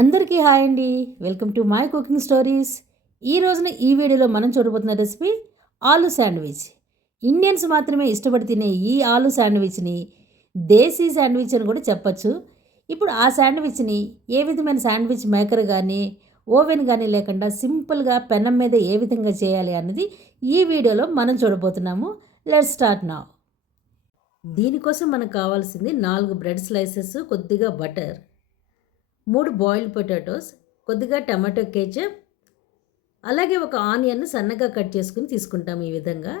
అందరికీ హాయ్ అండి. Welcome to my cooking stories. ఈ రోజున ఈ వీడియోలో మనం చూడబోతున్న రెసిపీ ఆలూ శాండ్విచ్. ఇండియన్స్ మాత్రమే ఇష్టపడి తినే ఈ ఆలూ శాండ్విచ్ని దేశీ శాండ్విచ్ అని కూడా చెప్పచ్చు. ఇప్పుడు ఆ శాండ్విచ్ని ఏ విధమైన శాండ్విచ్ మేకర్ కానీ ఓవెన్ కానీ లేకుండా సింపుల్గా పెనం మీద ఏ విధంగా చేయాలి అన్నది ఈ వీడియోలో మనం చూడబోతున్నాము. Let's start now. దీనికోసం మనకు కావాల్సింది 4 బ్రెడ్ స్లైసెస్, కొద్దిగా బటర్, 3 బాయిల్డ్ పొటాటోస్, కొద్దిగా టమాటో కేచప్, అలాగే ఒక ఆనియన్ సన్నగా కట్ చేసుకుని తీసుకుంటాము. ఈ విధంగా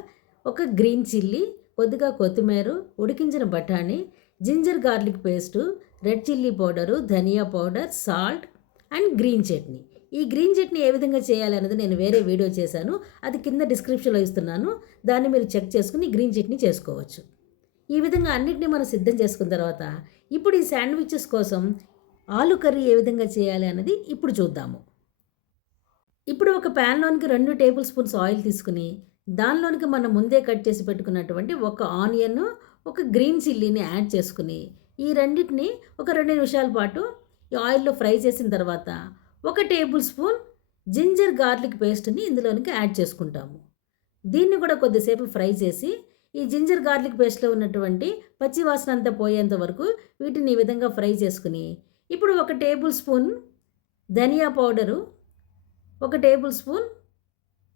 ఒక గ్రీన్ చిల్లీ, కొద్దిగా కొత్తిమీర, ఉడికించిన బఠానీ, ginger garlic paste, red chilli powder, dhaniya powder, salt and green chutney. ఈ గ్రీన్ చట్నీ ఏ విధంగా చేయాలి అన్నది నేను వేరే వీడియో చేశాను, అది కింద డిస్క్రిప్షన్లో ఇస్తున్నాను. దాన్ని మీరు చెక్ చేసుకుని గ్రీన్ చట్నీ చేసుకోవచ్చు. ఈ విధంగా అన్నిటినీ మనం సిద్ధం చేసుకున్న తర్వాత ఇప్పుడు ఈ శాండ్విచెస్ కోసం ఆలు కర్రీ ఏ విధంగా చేయాలి అన్నది ఇప్పుడు చూద్దాము. ఇప్పుడు ఒక ప్యాన్లోనికి 2 టేబుల్ స్పూన్స్ ఆయిల్ తీసుకుని దానిలోనికి మనం ముందే కట్ చేసి పెట్టుకున్నటువంటి ఒక ఆనియన్, ఒక గ్రీన్ చిల్లీని యాడ్ చేసుకుని ఈ రెండింటిని ఒక 2 నిమిషాల పాటు ఈ ఆయిల్లో ఫ్రై చేసిన తర్వాత ఒక టేబుల్ స్పూన్ జింజర్ గార్లిక్ పేస్ట్ని ఇందులోనికి యాడ్ చేసుకుంటాము. దీన్ని కూడా కొద్దిసేపు ఫ్రై చేసి ఈ జింజర్ గార్లిక్ పేస్ట్లో ఉన్నటువంటి పచ్చి వాసన అంతా పోయేంత వరకు వీటిని ఈ విధంగా ఫ్రై చేసుకుని ఇప్పుడు ఒక టేబుల్ స్పూన్ ధనియా పౌడరు, ఒక టేబుల్ స్పూన్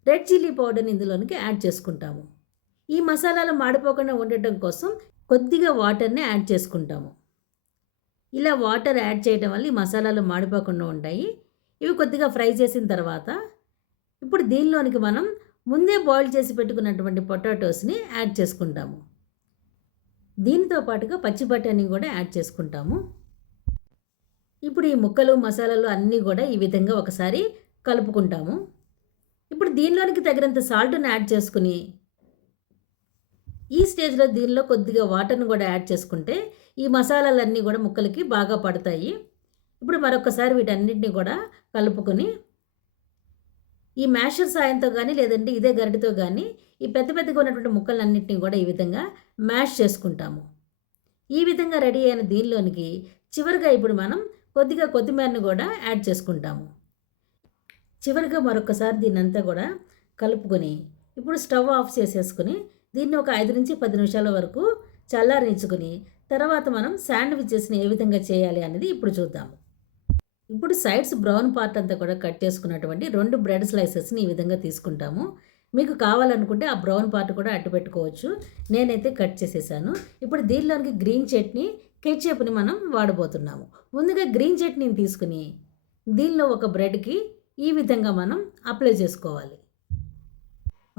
రెడ్ చిల్లీ పౌడర్ని ఇందులోనికి యాడ్ చేసుకుంటాము. ఈ మసాలాలు మాడిపోకుండా ఉండటం కోసం కొద్దిగా వాటర్ని యాడ్ చేసుకుంటాము. ఇలా వాటర్ యాడ్ చేయడం వల్ల ఈ మసాలాలు మాడిపోకుండా ఉంటాయి. ఇవి కొద్దిగా ఫ్రై చేసిన తర్వాత ఇప్పుడు దీనిలోనికి మనం ముందే బాయిల్ చేసి పెట్టుకున్నటువంటి పొటాటోస్ని యాడ్ చేసుకుంటాము. దీనితో పాటుగా పచ్చి బఠానీ కూడా యాడ్ చేసుకుంటాము. ఇప్పుడు ఈ ముక్కలు మసాలాలు అన్నీ కూడా ఈ విధంగా ఒకసారి కలుపుకుంటాము. ఇప్పుడు దీనిలోనికి తగినంత సాల్ట్ని యాడ్ చేసుకుని ఈ స్టేజ్లో దీనిలో కొద్దిగా వాటర్ని కూడా యాడ్ చేసుకుంటే ఈ మసాలాలన్నీ కూడా ముక్కలకి బాగా పడతాయి. ఇప్పుడు మరొకసారి వీటన్నిటిని కూడా కలుపుకొని ఈ మ్యాషర్ సాయంతో కానీ లేదంటే ఇదే గరిటెతో కానీ ఈ పెద్దగా ఉన్నటువంటి ముక్కలన్నింటినీ కూడా ఈ విధంగా మ్యాష్ చేసుకుంటాము. ఈ విధంగా రెడీ అయిన దీనిలోనికి చివరిగా ఇప్పుడు మనం కొద్దిగా కొత్తిమీరని కూడా యాడ్ చేసుకుంటాము. చివరిగా మరొకసారి దీన్నంతా కూడా కలుపుకొని ఇప్పుడు స్టవ్ ఆఫ్ చేసేసుకుని దీన్ని ఒక 5 నుంచి 10 నిమిషాల వరకు చల్లారించుకుని తర్వాత మనం శాండ్విచెస్ని ఏ విధంగా చేయాలి అనేది ఇప్పుడు చూద్దాము. ఇప్పుడు సైడ్స్ బ్రౌన్ పార్ట్ అంతా కూడా కట్ చేసుకున్నటువంటి 2 బ్రెడ్ స్లైసెస్ని ఈ విధంగా తీసుకుంటాము. మీకు కావాలనుకుంటే ఆ బ్రౌన్ పార్ట్ కూడా అట్టు పెట్టుకోవచ్చు. నేనైతే కట్ చేసేసాను. ఇప్పుడు దీనిలోనికి గ్రీన్ చట్నీ, కెచప్ని మనం వాడబోతున్నాము. ముందుగా గ్రీన్ చట్నీని తీసుకుని దీనిలో ఒక బ్రెడ్కి ఈ విధంగా మనం అప్లై చేసుకోవాలి.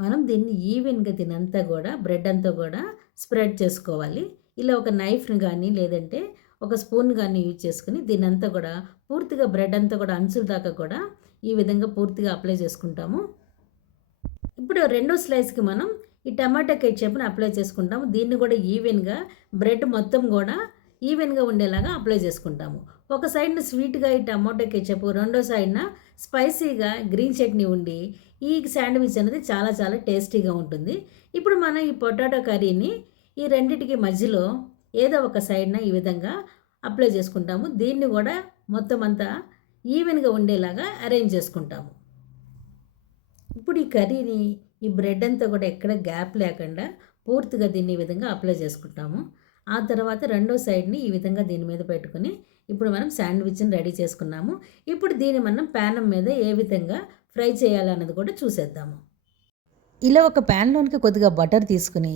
మనం దీన్ని ఈవెన్గా దీనంతా కూడా బ్రెడ్ అంతా కూడా స్ప్రెడ్ చేసుకోవాలి. ఇలా ఒక నైఫ్ని కానీ లేదంటే ఒక స్పూన్ కానీ యూజ్ చేసుకుని దీనంతా కూడా పూర్తిగా బ్రెడ్ అంతా కూడా అంచుల దాకా కూడా ఈ విధంగా పూర్తిగా అప్లై చేసుకుంటాము. ఇప్పుడు రెండో స్లైస్కి మనం ఈ టమాటా కెచప్ని అప్లై చేసుకుంటాము. దీన్ని కూడా ఈవెన్గా బ్రెడ్ మొత్తం కూడా ఈవెన్గా ఉండేలాగా అప్లై చేసుకుంటాము. ఒక సైడ్న స్వీట్గా ఈ టమాటో కెచప్, రెండో సైడ్న స్పైసీగా గ్రీన్ చట్నీ ఉండి ఈ శాండ్విచ్ అనేది చాలా చాలా టేస్టీగా ఉంటుంది. ఇప్పుడు మనం ఈ పొటాటో కర్రీని ఈ రెండిటికి మధ్యలో ఏదో ఒక సైడ్న ఈ విధంగా అప్లై చేసుకుంటాము. దీన్ని కూడా మొత్తం అంతా ఈవెన్గా ఉండేలాగా అరేంజ్ చేసుకుంటాము. ఇప్పుడు ఈ కర్రీని ఈ బ్రెడ్ అంతా కూడా ఎక్కడ గ్యాప్ లేకుండా పూర్తిగా దీన్ని ఈ విధంగా అప్లై చేసుకుంటాము. ఆ తర్వాత రెండో సైడ్ని ఈ విధంగా దీని మీద పెట్టుకుని ఇప్పుడు మనం శాండ్విచ్ని రెడీ చేసుకున్నాము. ఇప్పుడు దీన్ని మనం ప్యానం మీద ఏ విధంగా ఫ్రై చేయాలన్నది కూడా చూసేద్దాము. ఇలా ఒక ప్యాన్లోనికి కొద్దిగా బటర్ తీసుకుని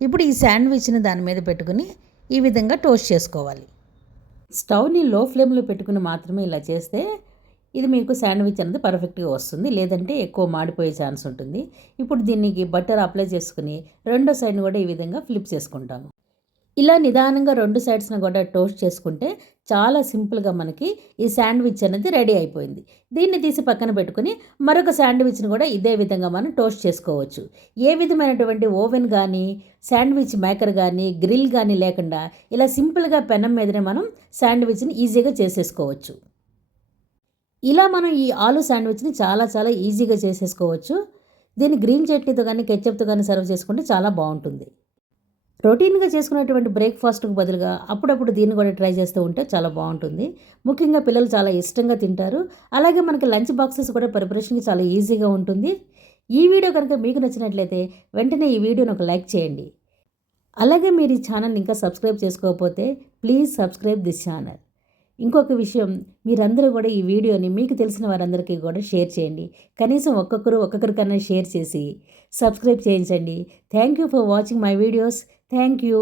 ఇప్పుడు ఈ శాండ్విచ్ని దాని మీద పెట్టుకుని ఈ విధంగా టోస్ట్ చేసుకోవాలి. స్టవ్ని లో ఫ్లేమ్లో పెట్టుకుని మాత్రమే ఇలా చేస్తే ఇది మీకు శాండ్విచ్ అనేది పర్ఫెక్ట్గా వస్తుంది, లేదంటే ఎక్కువ మాడిపోయే ఛాన్స్ ఉంటుంది. ఇప్పుడు దీనికి బటర్ అప్లై చేసుకుని రెండో సైడ్ని కూడా ఈ విధంగా ఫ్లిప్ చేసుకుంటాము. ఇలా నిదానంగా 2 సైడ్స్ని కూడా టోస్ట్ చేసుకుంటే చాలా సింపుల్గా మనకి ఈ శాండ్విచ్ అనేది రెడీ అయిపోయింది. దీన్ని తీసి పక్కన పెట్టుకుని మరొక శాండ్విచ్ని కూడా ఇదే విధంగా మనం టోస్ట్ చేసుకోవచ్చు. ఏ విధమైనటువంటి ఓవెన్ కానీ శాండ్విచ్ మేకర్ కానీ గ్రిల్ కానీ లేకుండా ఇలా సింపుల్గా పెనం మీదనే మనం శాండ్విచ్ని ఈజీగా చేసేసుకోవచ్చు. ఇలా మనం ఈ ఆలు శాండ్విచ్ని చాలా చాలా ఈజీగా చేసేసుకోవచ్చు. దీన్ని గ్రీన్ చట్నీతో కానీ కెచప్తో కానీ సర్వ్ చేసుకుంటే చాలా బాగుంటుంది. రొటీన్‌గా చేసుకునేటువంటి బ్రేక్‌ఫాస్ట్‌కు బదులుగా అప్పుడప్పుడు దీన్ని కూడా ట్రై చేస్తూ ఉంటే చాలా బావుంటుంది. ముఖ్యంగా పిల్లలు చాలా ఇష్టంగా తింటారు. అలాగే మనకి లంచ్ బాక్సెస్ కూడా ప్రిపరేషన్‌కి చాలా ఈజీగా ఉంటుంది. ఈ వీడియో కనుక మీకు నచ్చినట్లయితే వెంటనే ఈ వీడియోని ఒక లైక్ చేయండి. అలాగే మీరు ఈ ఛానల్‌ని ఇంకా సబ్స్క్రైబ్ చేసుకోకపోతే ప్లీజ్ సబ్స్క్రైబ్ దిస్ ఛానల్. ఇంకొక విషయం, మీరందరూ కూడా ఈ వీడియోని మీకు తెలిసిన వారందరికీ కూడా షేర్ చేయండి. కనీసం ఒక్కొక్కరికన్నా షేర్ చేసి సబ్స్క్రైబ్ చేయించండి. Thank you for watching my videos. Thank you.